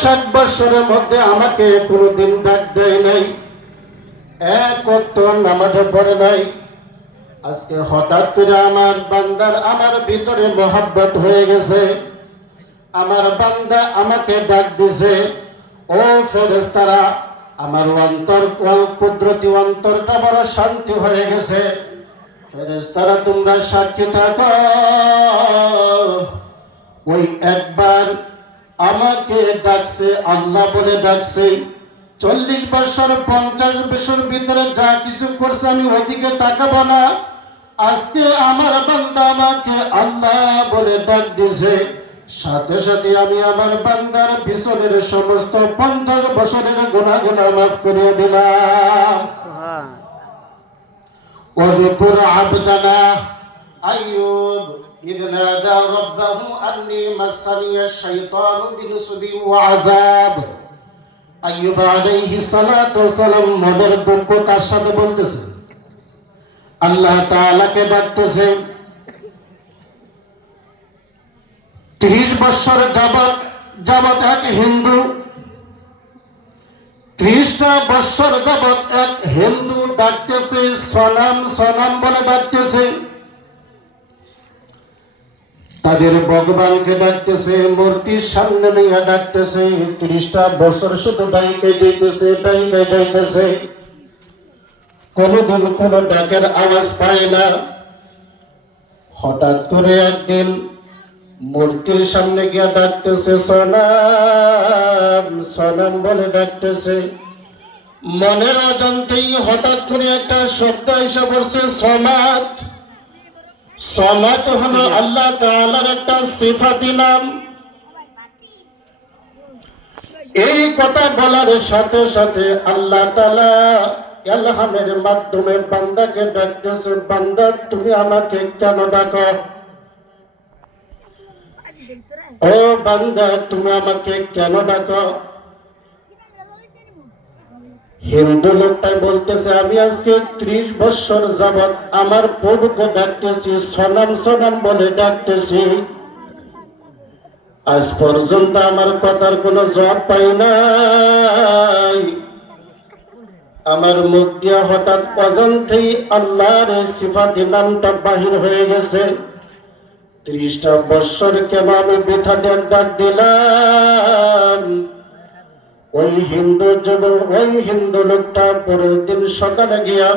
60 বছরের মধ্যে আমাকে কোনোদিন ডাক দেয় নাই, এক ওয়াক্ত নামাজও পড়ে নাই। আজকে হঠাৎ করে আমার বান্দার আমার ভিতরে মহব্বত হয়ে গেছে। আমার বান্দা আমাকে ডাক দিছে, ও ফেরেশতারা, আমার অন্তর কুদরতি অন্তরটা বড় শান্তি হয়ে গেছে। ফেরেশতারা তোমরা সাক্ষী থাকো, ওই একবার আমাকে ডাকছে, আল্লাহ বলে ডাকছে। 40 বছর 50 বছর ভিতরে যা কিছু করছে আমি ওইদিকে তাকাবো না। আজকে আমার বান্দা আমাকে আল্লাহ বলে ডাক দিছে, সাথে সাথে আমি আমার বান্দার পিছনের সমস্ত 50 বছরের গুনাহগুলো মাফ করে দিলাম। ওয়াযকুর আবদানা আইয়ুব إذ نادى ربه أني مسني الشيطان بنصب وعذاب। আইয়ুব আলাইহিস সালাতু ওয়াস সালাম মনের দুঃখ তার সাথে বলতেছে, আল্লাহ তাআলাকে ডাকতেছে। 30 বছর যাবত এক হিন্দু, 30টা বছর যাবত এক হিন্দু ডাকতেছে, সনাম সনাম বলে ডাকতেছে। তাদের ভগবানকে ডাকতেছে, মূর্তির সামনে নিয়ে ডাকতেছে। 30টা বছর শুধু ডাইকে যাইতেছে, কোনদিন কোন ডাকের আওয়াজ পায় না। হঠাৎ করে একদিন মূর্তির সামনে গিয়ে ডাকতেছে, সনাম সনাম বলে ডাকতেছে। মনের অজান্তেই হঠাৎ করে একটা শব্দ এসে পড়ছে, সমাত। সমাত হলো আল্লাহ তাআলার একটা সিফাতি নাম। এই কথা বলার সাথে সাথে আল্লাহ তাআলা ইলহামের মাধ্যমে বান্দাকে ডাকতেছে, বান্দা তুমি আমাকে কেন ডাকো? ও বান্দা তুমি আমাকে কেন ডাকো? হিন্দু লোকটাই বলতেছে, আমি আজকে 30 বছর যাবত আমার প্রভুকে ডাকতেছি, সনাম সনাম বলে ডাকতেছি, আজ পর্যন্ত আমার কথার কোনো জবাব পাই নাই। আমার মুখ দিয়া হঠাৎ অজান্তেই আল্লাহর সিফাতি নামটা বাহির হয়ে গেছে। 30টা বছর কেন আমি বৃথা ডাক দিলাম? ওই হিন্দু লোকটা পরের দিন সকালে গিয়া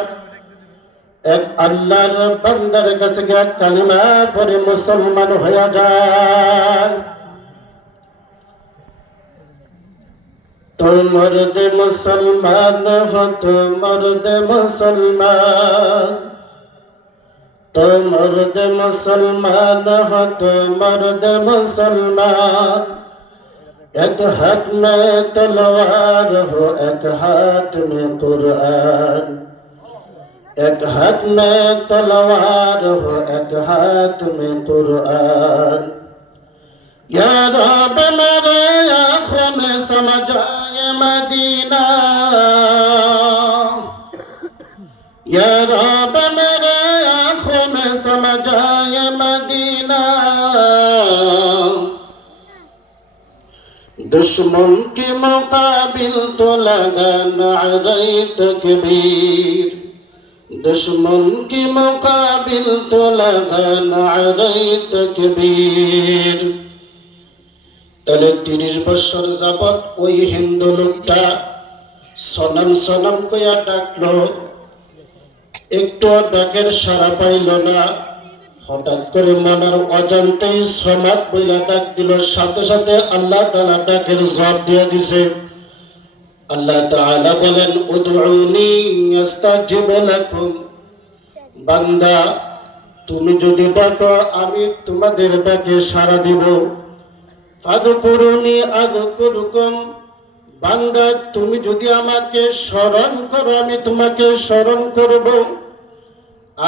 এক আল্লাহর বান্দার কাছে গিয়া কালিমা পড়ে মুসলমান হয়ে যায়। তো মর্দে মুসলমান হতো, মর্দে মুসলমান, তো মর্দে মুসলমান হতো, মর্দে মুসলমান। एक हाथ में तलवार हो, एक हाथ में कुरान, एक हाथ में तलवार हो, एक हाथ में कुरान। या रब मेरे आँखों में समझ आए मदीना, या रब मेरे आँखों में समझ आए मदीना। दुश्मन के मुकाबिल तो लगा नारे तकबीर, दुश्मन के मुकाबिल तो लगा नारे तकबीर। তাহলে 30 বছর যাবত ওই হিন্দু লোকটা সনাম সনাম কইয়া ডাকলো, একটু ডাকের সাড়া পাইল না। হঠাৎ করে মনের অজান্তেই সমাত বইলা ডাক দিল, সাথে সাথে আল্লাহ তাআলা ডাকের জবাব দিয়ে দিছে। আল্লাহ তাআলা বলেন, উদউনি আস্তাজিব লাকুম। বান্দা তুমি যদি ডাকো আমি তোমাদের ডাকে সাড়া দিব। ফাযকুরুনি আযকুরকুম। বান্দা তুমি যদি আমাকে স্মরণ করো আমি তোমাকে স্মরণ করব,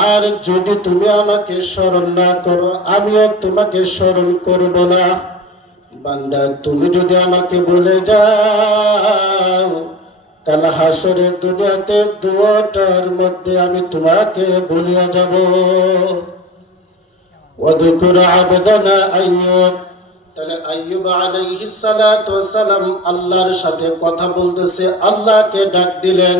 আর যদি তুমি আমাকে স্মরণ না করো আমিও তোমাকে স্মরণ করব না। বান্দা তুমি যদি আমাকে বলে যাও, কাল হাসরের দুনিয়াতে দুটার মধ্যে আমি তোমাকে বলিয়া যাব। ওয়াযকুর আবদানা আইয়ুব। তাহলে আইয়ুব আলাইহিস সালাতু ওয়াস সালাম আল্লাহর সাথে কথা বলতেছে, আল্লাহকে ডাক দিলেন।